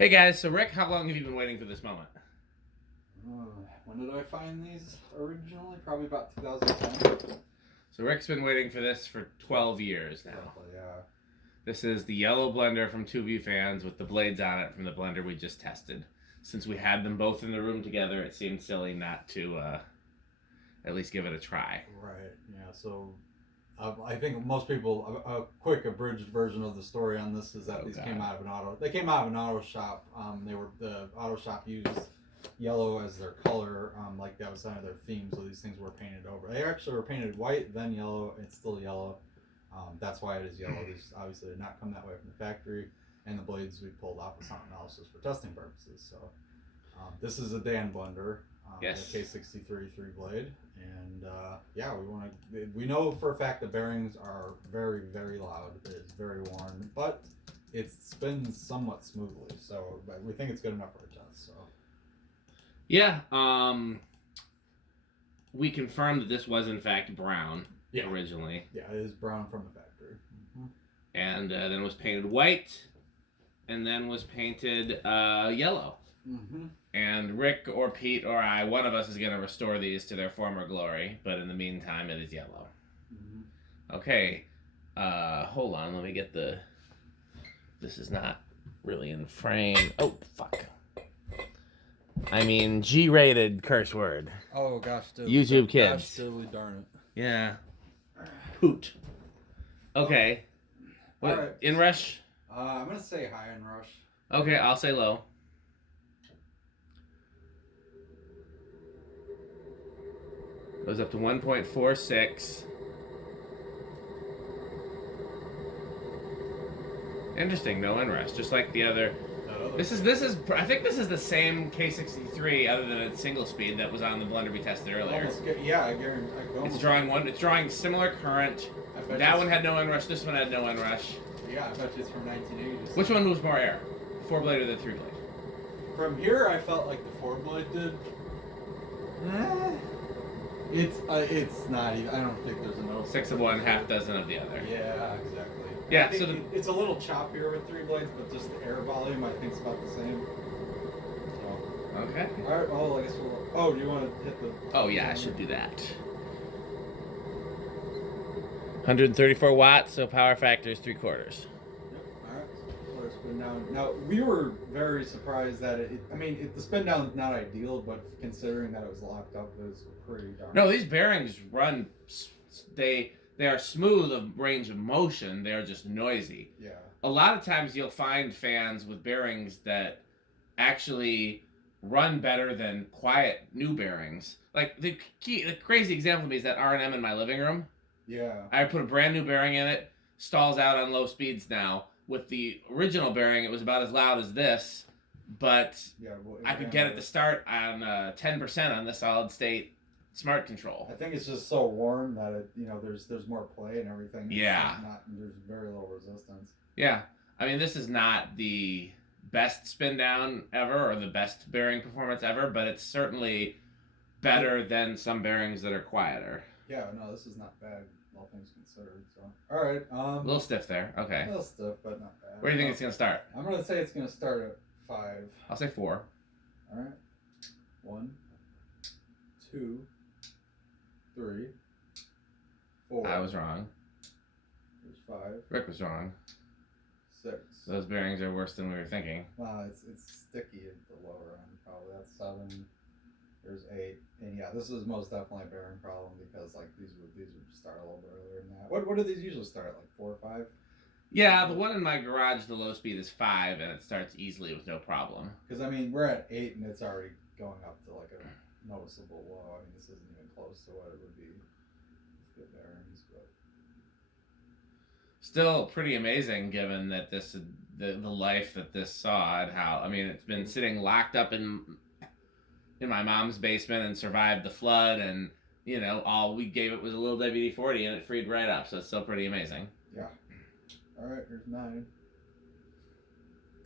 Hey guys, so Rick, how long have you been waiting for this moment? When did I find these originally? Probably about 2010. So Rick's been waiting for this for 12 years now. Roughly, yeah. This is the yellow blender from Two View Fans with the blades on it from the blender we just tested. Since we had them both in the room together, it seemed silly not to at least give it a try. Right. Yeah. So, I think most people a quick abridged version of the story on this is that came out of an auto. They came out of an auto shop. The auto shop used yellow as their color, like that was kind of their theme. So these things were painted over. They actually were painted white, then yellow. It's still yellow. That's why it is yellow. These obviously did not come that way from the factory, and the blades we pulled off with something else just for testing purposes. So this is a Dan blender, Yes. a K63 3-blade, and we know for a fact the bearings are very, very loud. It's very worn, but it spins somewhat smoothly. So but we think it's good enough for a test. So Yeah, we confirmed that this was in fact brown originally. Yeah, it is brown from the factory. Mm-hmm. And then was painted white, and then was painted yellow. Mm-hmm. And Rick or Pete or I, one of us is going to restore these to their former glory, but in the meantime, it is yellow. Mm-hmm. Okay, hold on, let me get the... This is not really in frame. Oh, fuck. I mean, G-rated curse word. Oh, gosh, dude. YouTube kids. Gosh, silly darn it. Yeah. Hoot. Okay. What, right. Inrush? I'm going to say high inrush. Okay, I'll say low. Goes up to 1.46. Interesting, no inrush, just like the other. This is. I think this is the same K63, other than a single speed that was on the blender we tested earlier. I guarantee. It's drawing similar current. That one had no inrush. This one had no inrush. Yeah, I bet you it's from 1980. Which one moves more air, the 4-blade or the 3-blade? From here, I felt like the 4-blade did. It's not even. I don't think there's a note. 6 of one, half dozen of the other. Yeah, exactly. Yeah, so it's a little choppier with 3 blades, but just the air volume I think is about the same. So. Okay. All right. Oh, I guess we'll. Oh, do you want to hit the? Oh yeah, I should do that. 134 watts, so power factor is 3/4. Yep. All right. So let's spin down. Now we were very surprised that the spin down is not ideal, but considering that it was locked up, it was pretty darn. No, these bearings run. They are smooth of range of motion. They are just noisy. Yeah. A lot of times you'll find fans with bearings that actually run better than quiet new bearings. Like the crazy example of me is that R&M in my living room. Yeah. I put a brand new bearing in it. Stalls out on low speeds now. With the original bearing, it was about as loud as this, but I could get it to start on 10% on the solid state smart control. I think it's just so warm that there's more play and everything. There's very low resistance. Yeah, I mean this is not the best spin down ever or the best bearing performance ever, but it's certainly better than some bearings that are quieter. Yeah, no, this is not bad, all things considered. So, all right. A little stiff there. Okay. A little stiff, but not bad. Where do you think it's gonna start? I'm gonna say it's gonna start at 5. I'll say 4. All right. 1, 2, 3, 4. I was wrong. There's 5. Rick was wrong. 6. Those bearings are worse than we were thinking. Wow, it's sticky at the lower end. Probably that's 7. There's 8, and yeah, this is most definitely a bearing problem because like these would start a little bit earlier than that. What do these usually start at, like 4 or 5? Yeah, the one in my garage, the low speed is 5, and it starts easily with no problem. Because we're at 8, and it's already going up to like a noticeable low. I mean, this isn't even close to what it would be with good bearings, but still pretty amazing given that this the life that this saw and how it's been sitting locked up in my mom's basement and survived the flood, and all we gave it was a little WD-40 and it freed right up, so it's still pretty amazing. Yeah. All right, there's 9.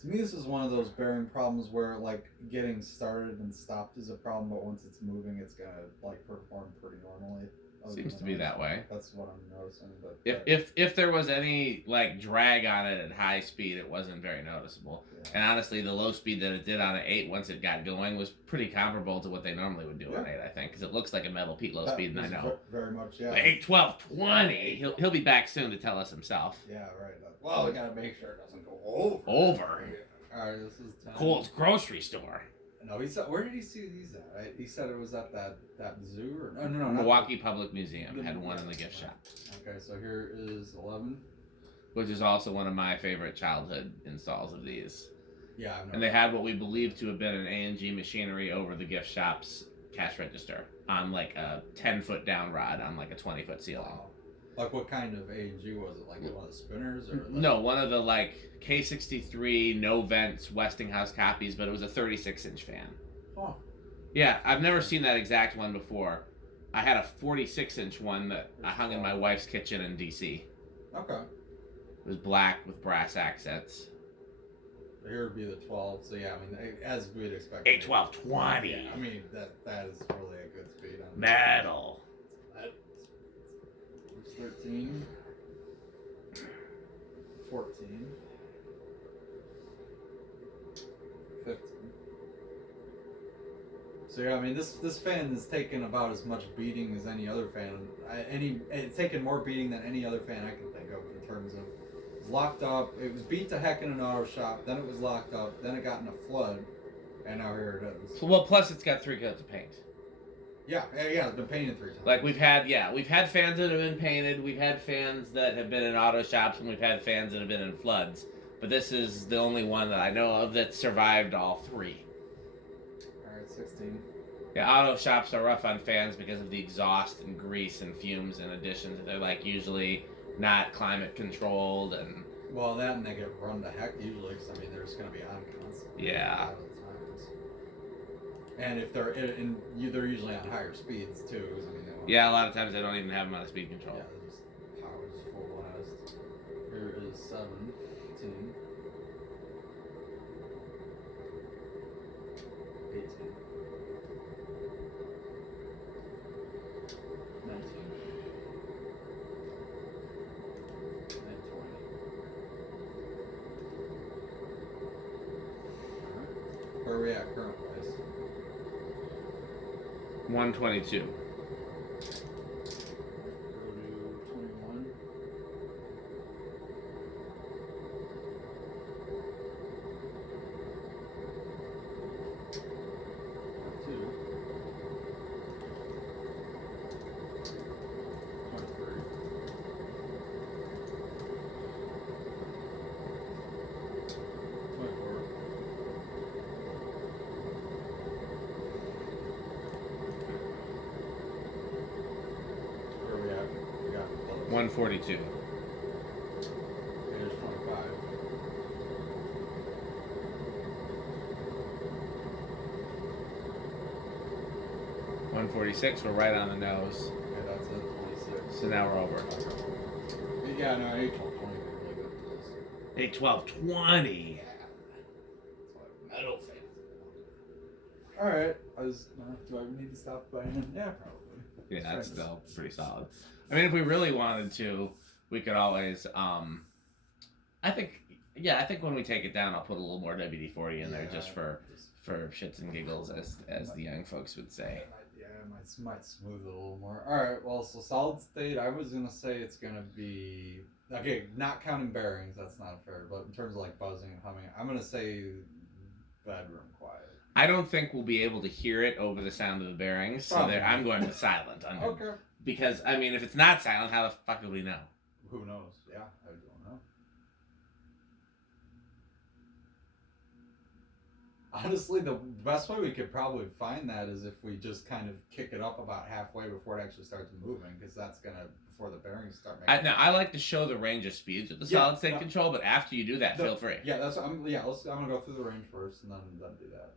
To me, this is one of those bearing problems where like getting started and stopped is a problem, but once it's moving, it's gonna like perform pretty normally. Seems to be that way. That's what I'm noticing. But if there was any like drag on it at high speed, it wasn't very noticeable. Yeah. And honestly, the low speed that it did on an 8 once it got going was pretty comparable to what they normally would do on 8. I think because it looks like a metal Pete low speed, and I know very much. Yeah. 8, 12, 20. He'll be back soon to tell us himself. Yeah. Right. Well, we gotta make sure it doesn't go over. Yeah. All right. This is 10. Cole's grocery store. No, he said. Where did he see these at? Right? He said it was at that zoo or no, Milwaukee Public Museum had one in the gift shop. Okay, so here is 11, which is also one of my favorite childhood installs of these. Yeah, and they had what we believe to have been an A&G machinery over the gift shop's cash register on like a 10-foot down rod on like a 20-foot ceiling. Wow. Like what kind of A&G was it? Like one of the spinners or? No, one of the like K63 no vents Westinghouse copies, but it was a 36-inch fan. Oh. Yeah, I've never seen that exact one before. I had a 46-inch one that I hung in my wife's kitchen in D.C. Okay. It was black with brass accents. Here would be the 12, so yeah, I mean, as we'd expect. 8, 12, 20. Yeah, I mean, that is really a good speed on metal. 13, 14, 15. So yeah, I mean this fan is taking about as much beating as any other fan. It's taken more beating than any other fan I can think of in terms of it's locked up. It was beat to heck in an auto shop. Then it was locked up. Then it got in a flood, and now here it is. Well, plus it's got 3 coats of paint. Yeah, it's been painted 3 times. Like we've had fans that have been painted, we've had fans that have been in auto shops, and we've had fans that have been in floods. But this is the only one that I know of that survived all 3. Alright, 16. Yeah, auto shops are rough on fans because of the exhaust and grease and fumes in addition to they're like usually not climate controlled and... Well, that and they get run to heck usually because I mean they're just going to be on constantly. Yeah. And if they're they're usually on higher speeds too. I mean, yeah, a lot of times they don't even have them on a speed control. Yeah, they're just power's full blast. Here is 17, 18, 19, and 20. Where are we at currently? 122. Go to 21. 22. 23. 24. 142. Here's 25. 146. We're right on the nose. Okay, that's it. 26. So now we're over. Yeah, no, 8, 12, 20 would be really good for this. 8, 12, 20. Yeah. That's what metal fans. Alright. Do I need to stop buying? Yeah, probably. Yeah, that's still pretty solid. I mean, if we really wanted to, we could always, I think when we take it down, I'll put a little more WD-40 in there just for shits and giggles, as the young folks would say. It might smooth it a little more. Alright, well, so solid state, I was going to say it's going to be, okay, not counting bearings, that's not fair, but in terms of like buzzing and humming, I'm going to say bedroom quiet. I don't think we'll be able to hear it over the sound of the bearings, so I'm going with silent. Okay. Because, I mean, if it's not silent, how the fuck would we know? Who knows? Yeah, I don't know. Honestly, the best way we could probably find that is if we just kind of kick it up about halfway before it actually starts moving, because that's going to, before the bearings start making I like to show the range of speeds with the solid state control, but after you do that, feel free. Yeah, I'm going to go through the range first and then do that.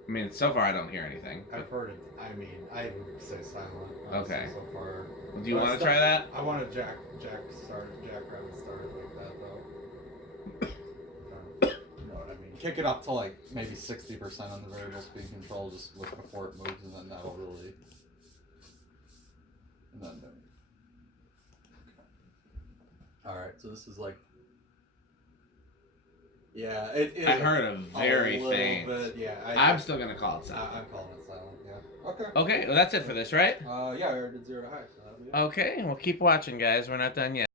I mean, so far I don't hear anything. I've heard it. I mean, I would say silent. Okay. So far. Do you want to try that? I want to jack rabbit start it like that though. kick it up to like maybe 60% on the variable speed control, just look before it moves, and then that'll really. And then. Okay. All right, so this is like. Yeah, I heard a very faint. Bit, yeah, I'm still gonna call it silent. I'm calling it silent. Yeah. Okay. Okay, well that's it for this, right? Yeah, I already did 0 to high, so that'll be it. Okay, well keep watching, guys. We're not done yet.